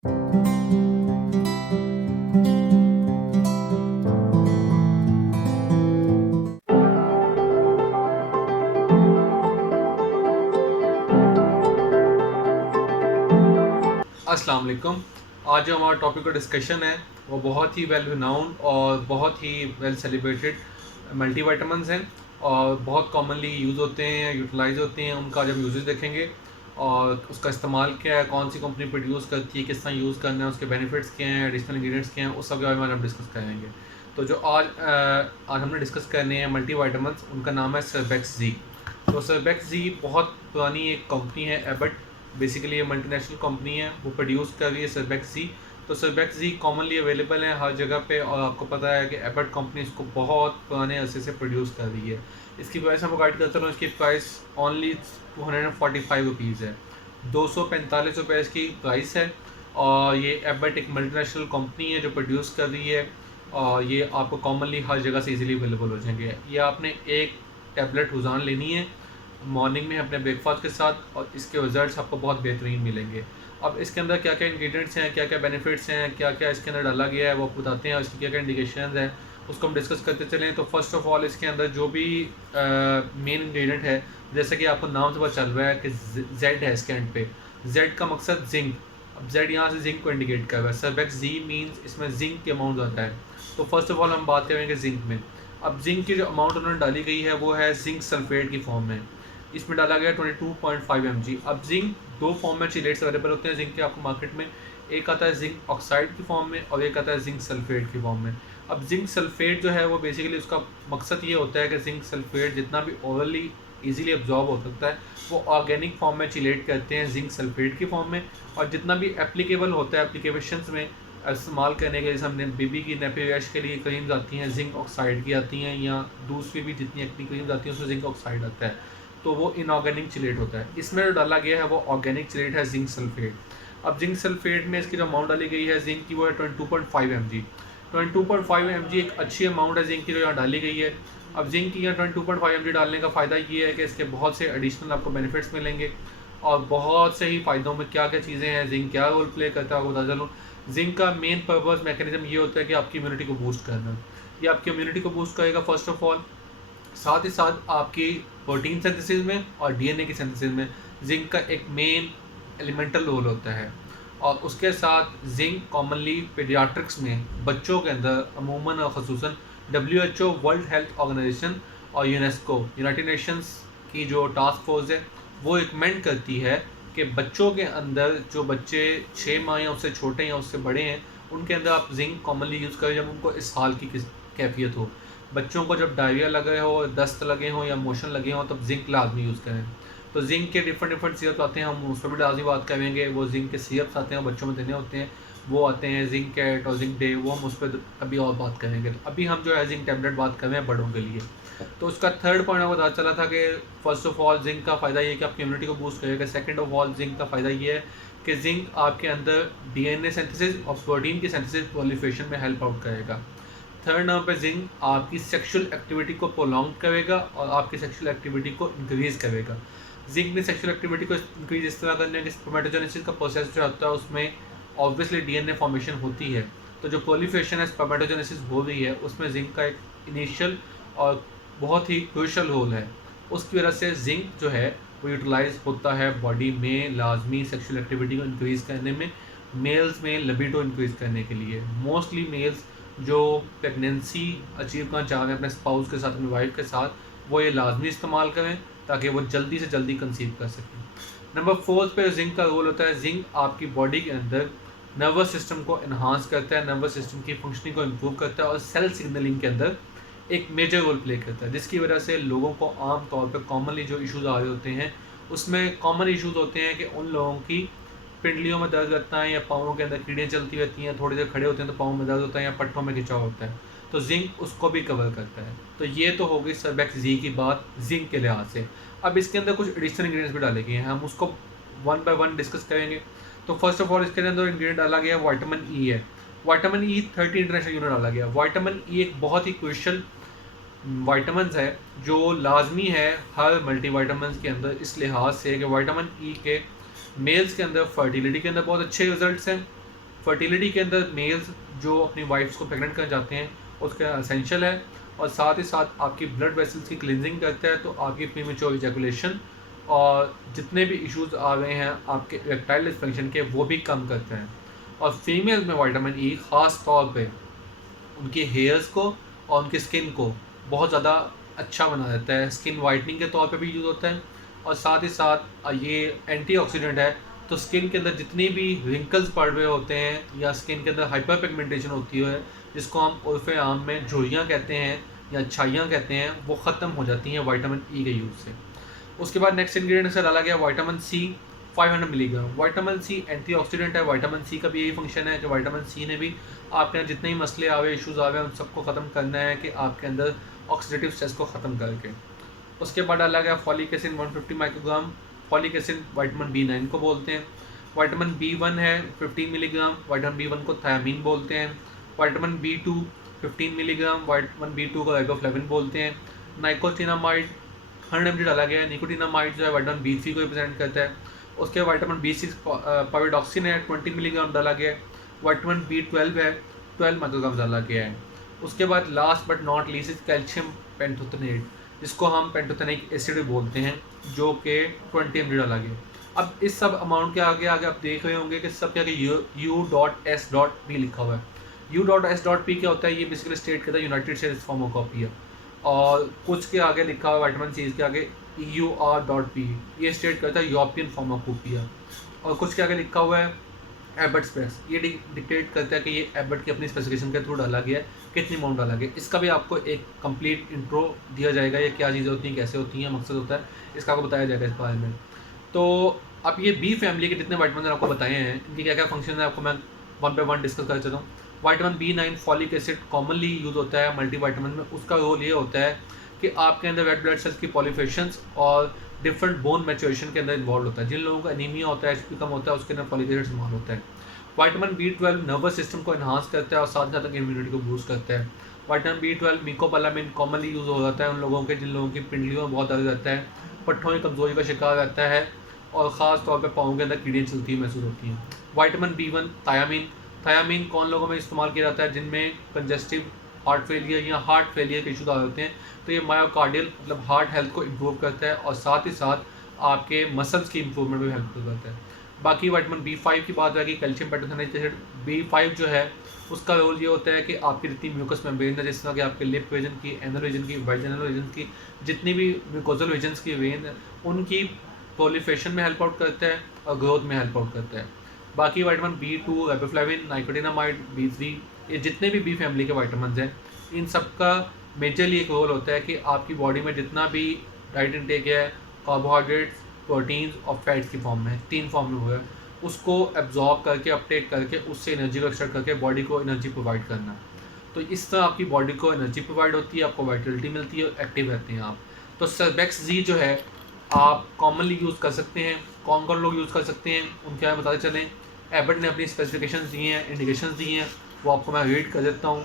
अस्सलाम वालेकुम। आज जो हमारा टॉपिक का डिस्कशन है वो बहुत ही वेल रिनाउंड और बहुत ही वेल सेलिब्रेटेड मल्टीविटामिन्स हैं और बहुत कॉमनली यूज़ होते हैं, यूटिलाइज होते हैं। उनका जब यूजेस देखेंगे और उसका इस्तेमाल क्या है, कौन सी कंपनी प्रोड्यूस करती है, किस तरह यूज़ करना है, उसके बेनिफिट्स क्या हैं, एडिशनल इंग्रेडिएंट्स क्या हैं, उस सब के बारे में हम डिस्कस करेंगे। तो जो आज हमने डिस्कस करने हैं मल्टीविटामिन्स, उनका नाम है सर्बेक्स जी। तो सर्बेक्स जी बहुत पुरानी एक कंपनी है, एबट बेसिकली ये मल्टीनेशनल कंपनी है, वो प्रोड्यूस कर रही है सर्बेक्स जी। तो सर्बेक्स जी कॉमनली अवेलेबल है हर जगह पे और आपको पता है कि एबट कंपनी इसको बहुत पुराने अरसे से प्रोड्यूस कर रही है। इसकी प्राइस मैं गाइड करता हूँ, इसकी प्राइस ओनली 245 रुपीज़ है, 245 रुपये इसकी प्राइस है। और ये एबट एक मल्टीनेशनल कंपनी है जो प्रोड्यूस कर रही है और ये आपको कॉमनली हर जगह से इजीली अवेलेबल हो जाएंगे। ये आपने एक टैबलेट रोज़ाना लेनी है मॉर्निंग में अपने ब्रेकफास्ट के साथ और इसके रिजल्ट्स आपको बहुत बेहतरीन मिलेंगे। अब इसके अंदर क्या क्या इंग्रेडिएंट्स हैं, क्या क्या बेनिफिट्स हैं, क्या क्या इसके अंदर डाला गया है वो बताते हैं और इसकी क्या क्या इंडिकेशन है उसको हम डिस्कस करते चलें। तो फर्स्ट ऑफ ऑल इसके अंदर जो भी मेन इंग्रेडिएंट है, जैसे कि आपको नाम से पता चल रहा है कि जेड है इसके एंड पे। जेड का मकसद जिंक। अब जेड यहाँ से जिंक को इंडिकेट कर रहा है। सर्बेक्स जी मीन्स इसमें जिंक के अमाउंट आता है। तो फर्स्ट ऑफ ऑल हम बात करेंगे जिंक में। अब जिंक की जो अमाउंट उन्होंने डाली गई है वो है जिंक सल्फेट की फॉर्म में। इसमें डाला गया 22.5 mg। अब जिंक दो फॉर्म में चिलेट्स अवेलेबल होते हैं जिंक के आपको मार्केट में। एक आता है जिंक ऑक्साइड की फॉर्म में और एक आता है जिंक सल्फेट की फॉर्म में। अब जिंक सल्फेट जो है वो बेसिकली उसका मकसद ये होता है कि जिंक सल्फेट जितना भी ओरली इजीली अब्जॉर्ब हो सकता है वो ऑर्गेनिक फॉर्म में चिलेट करते हैं जिंक सल्फेट की फॉर्म में। और जितना भी एप्लीकेबल होता है एप्लीकेशंस में इस्तेमाल करने के, जैसे हमने बेबी की नेपी रैश के लिए क्रीम्स आती हैं जिंक ऑक्साइड की आती हैं, या दूसरी भी जितनी एक्नी क्रीम्स आती हैं उसमें जिंक ऑक्साइड आता है, तो वो इनऑर्गेनिक चिलेट होता है। इसमें जो डाला गया है वो ऑर्गेनिक चिलेट है जिंक सल्फेट। अब जिंक सल्फेट में इसकी जो अमाउंट डाली गई है जिंक की वो है 22.5 mg। 22.5 mg एक अच्छी अमाउंट है जिंक की जो यहाँ डाली गई है। अब जिंक की यहाँ 22.5 mg डालने का फ़ायदा ये है कि इसके बहुत से एडिशनल आपको बेनिफिट्स मिलेंगे और बहुत से ही फ़ायदों में क्या क्या चीज़ें हैं, जिंक क्या रोल प्ले करता है आपको बता चलूँ। जिंक का मेन पर्पज़ मैकेनिज्म ये होता है कि आपकी इम्यूनिटी को बूस्ट करना। ये आपकी इम्यूनिटी को बूस्ट करेगा फर्स्ट ऑफ ऑल, साथ ही साथ आपकी प्रोटीन सिंथेसिस में और डीएनए की सिंथेसिस में जिंक का एक मेन एलिमेंटल रोल होता है। और उसके साथ जिंक कॉमनली पीडियाट्रिक्स में बच्चों के अंदर अमूमन और ख़ुसूसन WHO वर्ल्ड हेल्थ ऑर्गेनाइजेशन और यूनेस्को यूनाइटेड नेशंस की जो टास्क फोर्स है वो रिकमेंड करती है कि बच्चों के अंदर जो बच्चे 6 माह या उससे छोटे या उससे बड़े हैं उनके अंदर आप जिंक कॉमनली यूज़ करें जब उनको इस हाल की कैफियत हो। बच्चों को जब डायरिया लगे हो, दस्त लगे हों या मोशन लगे हों तब जिंक लाजमी यूज़ करें। तो जिंक के डिफरेंट सिरप आते हैं, हम उस पर भी लाजमी बात करेंगे। वो जिंक के सिरप्स आते हैं बच्चों में देने होते हैं, वो आते हैं जिंक कैट और जिंक डे, वो हम उस पर अभी और बात करेंगे। तो अभी हम जो है जिंक टैबलेट बात कर रहे हैं बड़ों के लिए। तो उसका थर्ड पॉइंट आपको पता चला था कि फर्स्ट ऑफ ऑल जिंक का फ़ायदा ये है कि आपकी इम्यूनिटी को बूस्ट करेगा। सेकंड ऑफ ऑल जिंक का फ़ायदा ये है कि जिंक आपके अंदर डीएनए सिंथेसिस और प्रोटीन की सिंथेसिस प्रोलिफरेशन में हेल्प आउट करेगा। थर्ड नंबर पे जिंक आपकी सेक्सुअल एक्टिविटी को प्रोलॉन्ग करेगा और आपकी सेक्सुअल एक्टिविटी को इंक्रीज़ करेगा। जिंक ने सेक्सुअल एक्टिविटी को इंक्रीज इस तरह करने के स्पर्मेटोजेनेसिस का प्रोसेस जो होता है उसमें ऑब्वियसली डीएनए फॉर्मेशन होती है, तो जो प्रोलिफरेशन है स्पर्मेटोजेनेसिस हो रही है उसमें जिंक का एक इनिशियल और बहुत ही क्रूशल रोल है। उसकी वजह से जिंक जो है वो यूटिलाइज होता है बॉडी में लाजमी सेक्सुअल एक्टिविटी को इंक्रीज़ करने में, मेल्स में लिबिडो इंक्रीज़ करने के लिए। मोस्टली मेल्स जो प्रेगनेंसी अचीव करना चाह रहे हैं अपने स्पाउस के साथ, अपनी वाइफ के साथ, वो ये लाजमी इस्तेमाल करें ताकि वो जल्दी से जल्दी कंसीव कर सकें। नंबर 4 पे जिंक का रोल होता है, जिंक आपकी बॉडी के अंदर नर्वस सिस्टम को इन्हांस करता है, नर्वस सिस्टम की फंक्शनिंग को इम्प्रूव करता है और सेल सिग्नलिंग के अंदर एक मेजर रोल प्ले करता है, जिसकी वजह से लोगों को आम तौर पर कॉमनली जो इश्यूज़ आ रहे होते हैं उसमें कॉमन इश्यूज़ होते हैं कि उन लोगों की पिंडलियों में दर्द रहता है या पाँवों के अंदर कीड़ें चलती रहती हैं, थोड़ी देर खड़े होते हैं तो पाँव में दर्द होता है या पट्टों में खिंचाव होता है, तो जिंक उसको भी कवर करता है। तो ये तो हो गई सर्बेक्स जी की बात जिंक के लिहाज से। अब इसके अंदर कुछ एडिशनल इंग्रेडिएंट्स भी डाले गए हैं, हम उसको वन बाय वन डिस्कस करेंगे। तो फर्स्ट ऑफ ऑल इसके अंदर इंग्रेडिएंट डाला गया विटामिन ई है। विटामिन ई 30 इंटरनेशनल यूनिट डाला गया। विटामिन ई एक बहुत ही क्रूशियल विटामिन है जो लाजमी है हर मल्टीविटामिन के अंदर, इस लिहाज से कि विटामिन ई के मेल्स के अंदर फर्टिलिटी के अंदर बहुत अच्छे रिजल्ट्स हैं फर्टिलिटी के अंदर मेल्स जो अपनी वाइफ्स को प्रेगनेंट करना चाहते हैं उसका असेंशियल है, और साथ ही साथ आपकी ब्लड वेसल्स की क्लिनजिंग करता है, तो आपकी प्रीमेच्योर इजैकुलेशन और जितने भी इश्यूज आ रहे हैं आपके इरेक्टाइल डिसफंक्शन के वो भी कम करते हैं। और फीमेल्स में विटामिन ई ख़ास तौर पे उनके हेयर्स को और उनकी स्किन को बहुत ज़्यादा अच्छा बना देता है, स्किन वाइटनिंग के तौर पे भी यूज़ होता है, और साथ ही साथ ये एंटीऑक्सीडेंट है। तो स्किन के अंदर जितनी भी रिंकल्स पड़ रहे होते हैं या स्किन के अंदर हाइपर पिगमेंटेशन होती है, जिसको हम उर्फ़ आम में झुर्रियाँ कहते हैं या छाइयाँ कहते हैं, वो ख़त्म हो जाती हैं विटामिन ई के यूज़ से। उसके बाद नेक्स्ट इंग्रेडिएंट से डाला गया vitamin C 500 milligram. Vitamin C antioxidant है, विटामिन सी का भी यही फंक्शन है कि विटामिन सी ने भी आपके अंदर जितने भी मसले आवे इश्यूज आवे उन सबको ख़त्म करना है कि आपके अंदर ऑक्सीडेटिव स्ट्रेस को ख़त्म करके। उसके बाद डाला गया folic acid 150 microgram. Folic acid vitamin B9 को बोलते हैं। विटामिन B1 है 15 मिलीग्राम, विटामिन B1 को थायामीन बोलते हैं। Vitamin B2 15 milligram, vitamin B2 को राइबोफ्लेविन बोलते हैं। नाइकोटिनामाइड 100 mg डाला गया है। निकोटिनामाइड जो है विटामिन B3 को रिप्रेजेंट करता है। उसके विटामिन B6 पाइरोडॉक्सिन है 20 मिलीग्राम डाला गया है। विटामिन B12 है 12 माइक्रोग्राम डाला गया है। उसके बाद last but not least is calcium pantothenate, जिसको हम पेंटोथेनिक एसिड भी बोलते हैं, जो कि 20 mg डाला गया। अब इस सब अमाउंट के आगे आगे आप देख रहे होंगे कि सब के आगे U.S.P लिखा हुआ है। U.S.P क्या होता है, ये बेसिकली स्टेट करता है यूनाइटेड स्टेट्स फार्माकोपिया, और कुछ के आगे लिखा हुआ है विटामिन सी के आगे EUR.P, ये स्टेट करता है यूरोपियन फार्माकोपिया, और कुछ के आगे लिखा हुआ है एबट स्पेस, ये डिक्टेट करता है कि ये एबट की अपनी स्पेसिफिकेशन के थ्रू डाला गया है, कितनी अमाउंट डाला गया। इसका भी आपको एक कंप्लीट इंट्रो दिया जाएगा, ये क्या चीज़ें होती हैं, कैसे होती हैं, मकसद होता है, इसका आपको बताया जाएगा इस बारे में। तो अब ये बी फैमिली के जितने विटामिन आपको बताए हैं इनकी क्या क्या फंक्शन है आपको मैं वन बाय वन डिस्कस कर चुका हूँ। Vitamin B9 folic acid commonly use होता है मल्टीविटामिन में। उसका रोल ये होता है कि आपके अंदर रेड ब्लड सेल्स की पॉलिफेशंस और डिफरेंट बोन मैच्योरेशन के अंदर इन्वॉल्व होता है। जिन लोगों का एनीमिया होता है, HP कम होता है, उसके अंदर फॉलिक एसिड इस्तेमाल होता है। विटामिन B12 नर्वस सिस्टम को इन्हांस करता है और साथ साथ इम्यूनिटी को बूस्ट करता है। विटामिन B12 मिकोपोलामिन कॉमनली यूज़ हो जाता है उन लोगों के जिन लोगों की पिंडलियों में बहुत दर्द रहता है, पट्ठों की कमजोरी का शिकार रहता है, और ख़ास तौर पे पाँव के अंदर कीड़ियाँ चलती हुई महसूस होती हैं। विटामिन B1 थायामीन कौन लोगों में इस्तेमाल किया जाता है, जिनमें कंजेस्टिव हार्ट फेलियर या हार्ट फेलियर के इशूज आ जाते हैं, तो ये मायोकार्डियल मतलब हार्ट हेल्थ को इम्प्रूव करता है और साथ ही साथ आपके मसल्स की इम्प्रूवमेंट में हेल्प करता है। बाकी विटामिन B5 की बात आएगी, कैल्शियम पेंटोथेनेट एसिड। B5 जो है उसका रोल ये होता है कि आपकी जितनी म्यूकस मेम्ब्रेन है, जिस तरह कि आपके लिप रीजन की, एनल रीजन की, वाइजिनल रीजन की, जितनी भी म्यूकोजल रीजन्स की वेन है, उनकी प्रोलिफरेशन में हेल्प आउट करता है और ग्रोथ में हेल्प आउट करता है। बाकी विटामिन B2, राइबोफ्लेविन, नाइकोटिनामाइड, B3, ये जितने भी बी फैमिली के विटामिन हैं, इन सब का मेजरली एक रोल होता है कि आपकी बॉडी में जितना भी डाइट इंटेक है, कार्बोहाइड्रेट्स, प्रोटीन्स और फैट्स की फॉर्म में, 3 फॉर्म में हुआ है, उसको एब्जॉर्ब करके, अपटेक करके, उससे एनर्जी को एक्सट्रैक्ट करके बॉडी को एनर्जी प्रोवाइड करना। तो इस तरह आपकी बॉडी को एनर्जी प्रोवाइड होती है, आपको वाइटलिटी मिलती है और एक्टिव रहते हैं आप। तो सर्बेक्स जी जो है आप कॉमनली यूज़ कर सकते हैं। कौन कौन लोग यूज़ कर सकते हैं उनके बारे में बताते चलें। एबट ने अपनी स्पेसिफिकेशन दी हैं, इंडिकेशंस दी हैं, वो आपको मैं रीड कर देता हूँ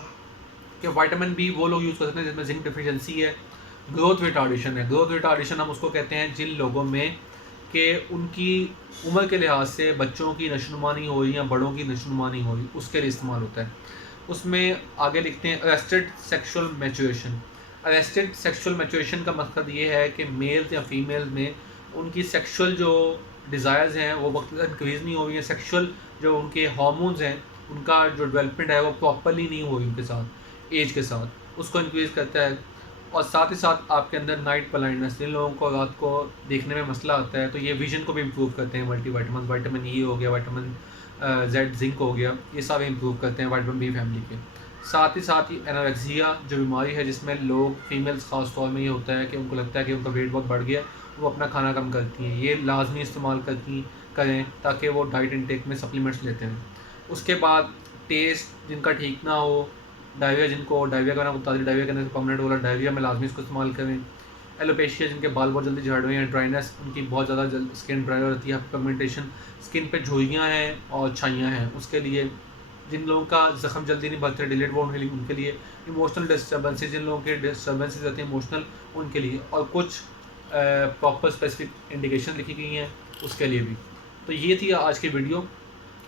कि विटामिन बी वो लोग यूज़ कर सकते हैं जिसमें जिंक डिफिशिएंसी है, ग्रोथ रिटार्डेशन है। ग्रोथ रिटार्डेशन हम उसको कहते हैं जिन लोगों में कि उनकी उम्र के लिहाज से बच्चों की नशोनुमा नहीं हो रही या बड़ों की नशोनुमा नहीं हो रही, उसके लिए इस्तेमाल होता है। उसमें आगे लिखते हैं arrested sexual maturation. Arrested sexual maturation का मकसद ये है कि मेल्स या फीमेल्स में उनकी सेक्शुअल जो डिज़ायर्स हैं वो वक्त इंक्रीज़ नहीं हो रही हैं, सेक्शुअल जो उनके हार्मोन्स हैं उनका जो डेवलपमेंट है वो प्रॉपरली नहीं हो रही उनके साथ एज के साथ, उसको इंक्रीज़ करता है। और साथ ही साथ आपके अंदर नाइट ब्लाइंडनेस, जिन लोगों को रात को देखने में मसला आता है, तो ये विजन को भी इम्प्रूव करते हैं मल्टीविटामिन। विटामिन ई हो गया, विटामिन जेड जिंक हो गया, ये सब इम्प्रूव करते हैं विटामिन बी फैमिली के। साथ ही एनोरेक्सिया जो बीमारी है जिसमें लोग फीमेल्स ख़ास तौर में ये होता है कि उनको लगता है कि उनका वेट बहुत बढ़ गया, वो अपना खाना कम करती हैं, ये लाजमी इस्तेमाल करें ताकि वो डाइट इंटेक में सप्लीमेंट्स लेते हैं। उसके बाद टेस्ट जिनका ठीक ना हो, डायरिया जिनको डायरिया करना बता दी, डायरिया करने से परमानेंट वाला डायरिया में लाजमी इसको इस्तेमाल करें। एलोपेशिया जिनके बाल बहुत जल्दी झड़ रहे हैं, ड्राइनेस उनकी बहुत ज़्यादा स्किन ड्राई रहती है, पिगमेंटेशन स्किन पे झुर्रियाँ हैं और छाइयाँ हैं, उसके लिए। जिन लोगों का ज़ख्म जल्दी नहीं भरते, डिलेड वोंड हीलिंग, उनके लिए। इमोशनल डिस्टर्बेंसेज, जिन लोगों के डिस्टर्बेंसेज रहते हैं इमोशनल, उनके लिए। और कुछ प्रॉपर स्पेसिफिक इंडिकेशन लिखी गई हैं उसके लिए भी। तो ये थी आज की वीडियो।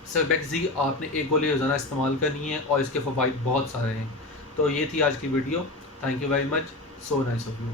सेल्बेक्सी आपने एक गोली रोज़ाना इस्तेमाल करनी है और इसके फ़वाइद बहुत सारे हैं। तो ये थी आज की video. Thank you very much. So nice of you.